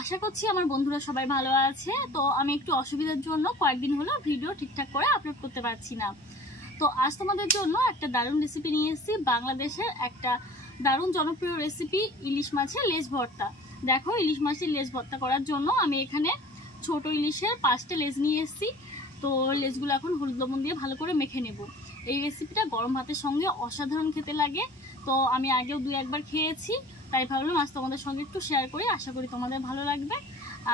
আশা করছি আমার বন্ধুরা সবাই ভালো আছে। তো আমি একটু অসুবিধার জন্য কয়েকদিন হলো ভিডিও ঠিকঠাক করে আপলোড করতে পারছি না। তো আজ তোমাদের জন্য একটা দারুণ রেসিপি নিয়ে এসেছি, বাংলাদেশের একটা দারুণ জনপ্রিয় রেসিপি, ইলিশ মাছের লেজ ভর্তা। দেখো, ইলিশ মাছের লেজ ভর্তা করার জন্য আমি এখানে ছোট ইলিশের 5টা লেজ নিয়ে এসেছি। তো লেজগুলো এখন হলুদ লবণ দিয়ে ভালো করে মেখে নেব। এই রেসিপিটা গরম ভাতের সঙ্গে অসাধারণ খেতে লাগে। তো আমি আগেও 2-1বার খেয়েছি, তাই ভাবলাম আজ তোমাদের সঙ্গে একটু শেয়ার করি। আশা করি তোমাদের ভালো লাগবে।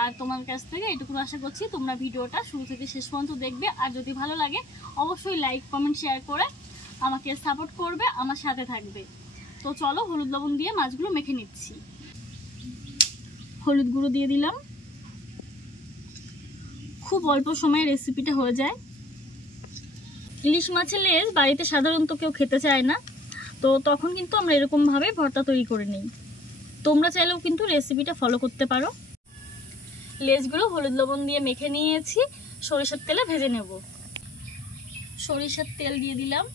আর তোমার কাছ থেকে এটুকু আশা করছি তোমরা ভিডিওটা শুরু থেকে শেষ পর্যন্ত দেখবে। আর যদি ভালো লাগে অবশ্যই লাইক, কমেন্ট, শেয়ার করে আমাকে সাপোর্ট করবে, আমার সাথে থাকবে। তো চলো, হলুদ লবণ দিয়ে মাছগুলো মেখে নিচ্ছি। হলুদ গুঁড়ো দিয়ে দিলাম। খুব অল্প সময়ে রেসিপিটা হয়ে যায়। ইলিশ মাছের লেজ বাড়িতে সাধারণত কেউ খেতে চায় না, তো তখন কিন্তু আমরা এরকমভাবে ভর্তা তৈরি করে নিই। তোমরা চাইলেও কিন্তু রেসিপিটা ফলো করতে পারো। লেজগুলো হলুদ লবণ দিয়ে মেখে নিয়েছি, সরিষার তেলে ভেজে নেব। সরিষার তেল দিয়ে দিলাম।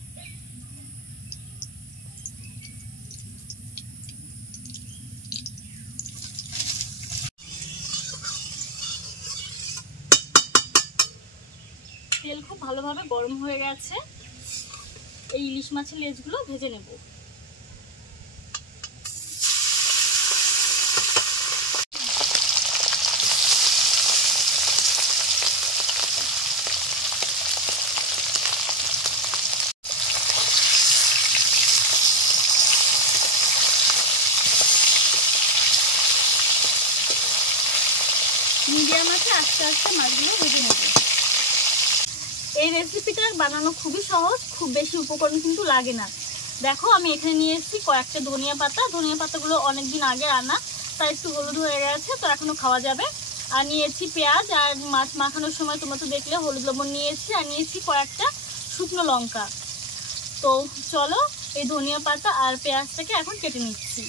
তেল খুব ভালোভাবে গরম হয়ে গেছে। এই ইলিশ মাছের লেজগুলো ভেজে নেব। মিডিয়াম আছে আস্তে আস্তে মাছগুলো ভেজে নেব। এই রেসিপিটা বানানো খুবই সহজ, খুব বেশি উপকরণ কিন্তু লাগে না। দেখো, আমি এখানে নিয়ে এসেছি কয়েকটা ধনিয়া পাতা। ধনিয়া পাতাগুলো অনেকদিন আগে আনা, তাই একটু হলুদ হয়ে গেছে, তো এখনো খাওয়া যাবে। আর নিয়েছি পেঁয়াজ, আর মাছ মাখানোর সময় তোমরা তো দেখলে হলুদ লবণ নিয়েছি। আর নিয়েছি কয়েকটা শুকনো লঙ্কা। তো চলো, এই ধনিয়া পাতা আর পেঁয়াজটাকে এখন কেটে নিচ্ছি।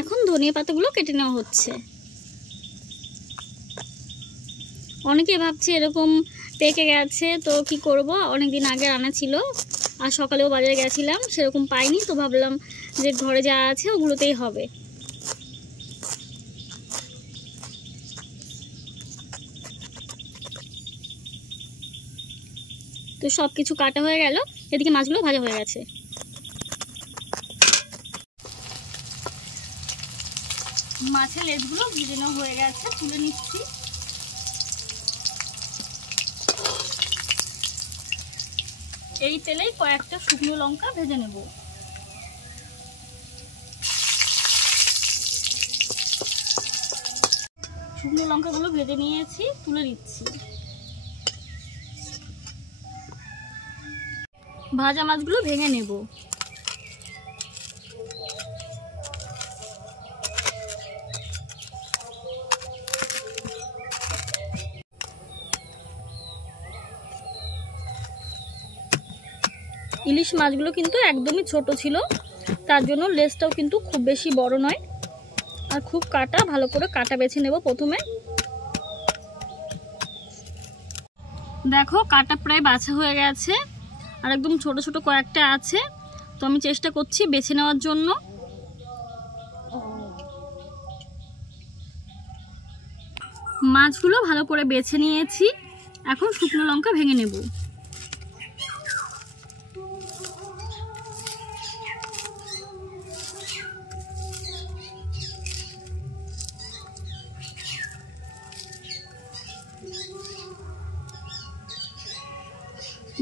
এখন ধনিয়া পাতাগুলো কেটে নেওয়া হচ্ছে। অনেকে ভাবছে এরকম পেকে গেছে, তো কি করব, অনেকদিন আগে আনা ছিল আর সকালেও বাজারে গেছিলাম, সেরকম পাইনি, তো ভাবলাম যে ঘরে যা আছে ওগুলোতেই হবে। তো সব কিছু কাটা হয়ে গেল, এদিকে মাছগুলো ভাজা হয়ে গেছে। মাছের লেজগুলো ভেজে নেওয়া হয়ে গেছে, তুলে নিচ্ছি। এই তেলেই কয়েকটা শুকনো লঙ্কা ভেজে নেব। শুকনো লঙ্কাগুলো ভেজে নিয়েছি, তুলে নিচ্ছি। ভাজা মাছগুলো ভেঙে নেব। ইলিশ মাছগুলো কিন্তু একদমই ছোট ছিল, তার জন্য লেজটাও কিন্তু খুব বেশি বড় নয়। আর খুব কাটা, ভালো করে কাটা বেছে নেব প্রথমে। দেখো, কাটা প্রায় বাছা হয়ে গেছে, আর একদম ছোট ছোট কয়েকটা আছে, তো আমি চেষ্টা করছি বেছে নেওয়ার জন্য। মাছগুলো ভালো করে বেছে নিয়েছি, এখন শুকনো লঙ্কা ভেঙে নেব।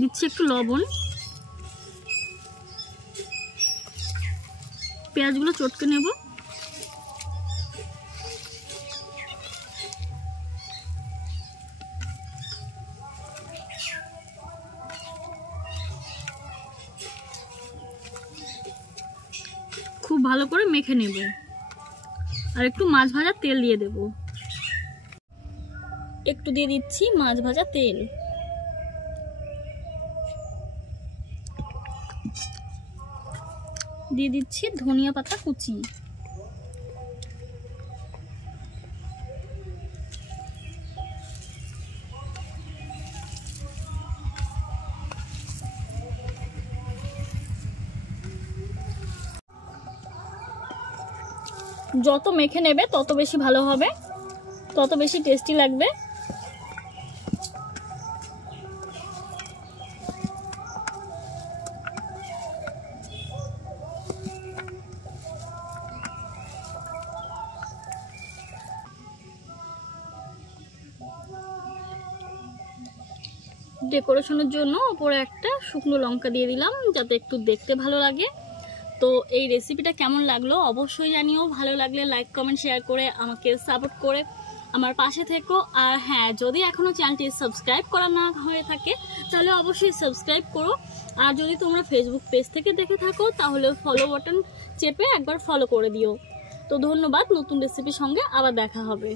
দিচ্ছি একটু লবণ। পেঁয়াজগুলো চটকে নেব। খুব ভালো করে মেখে নেব। আর একটু মাছ ভাজা তেল দিয়ে দেব। একটু দিয়ে দিচ্ছি মাছ ভাজা তেল। দিয়ে দিচ্ছি ধনিয়া পাতা কুচি। যত মেখে নেবে তত বেশি ভালো হবে, তত বেশি টেস্টি লাগবে। ডেকোরেশনের জন্য উপরে একটা শুকনো লঙ্কা দিয়ে দিলাম যাতে একটু দেখতে ভালো লাগে। তো এই রেসিপিটা কেমন লাগলো অবশ্যই জানিও। ভালো লাগলে লাইক কমেন্ট শেয়ার করে আমাকে সাপোর্ট করে আমার পাশে থেকো। আর হ্যাঁ, যদি এখনও চ্যানেলটি সাবস্ক্রাইব করা না হয়ে থাকে তাহলে অবশ্যই সাবস্ক্রাইব করো। আর যদি তোমরা ফেসবুক পেজ থেকে দেখে থাকো তাহলে ফলো বাটন চেপে একবার ফলো করে দিও। তো ধন্যবাদ, নতুন রেসিপির সঙ্গে আবার দেখা হবে।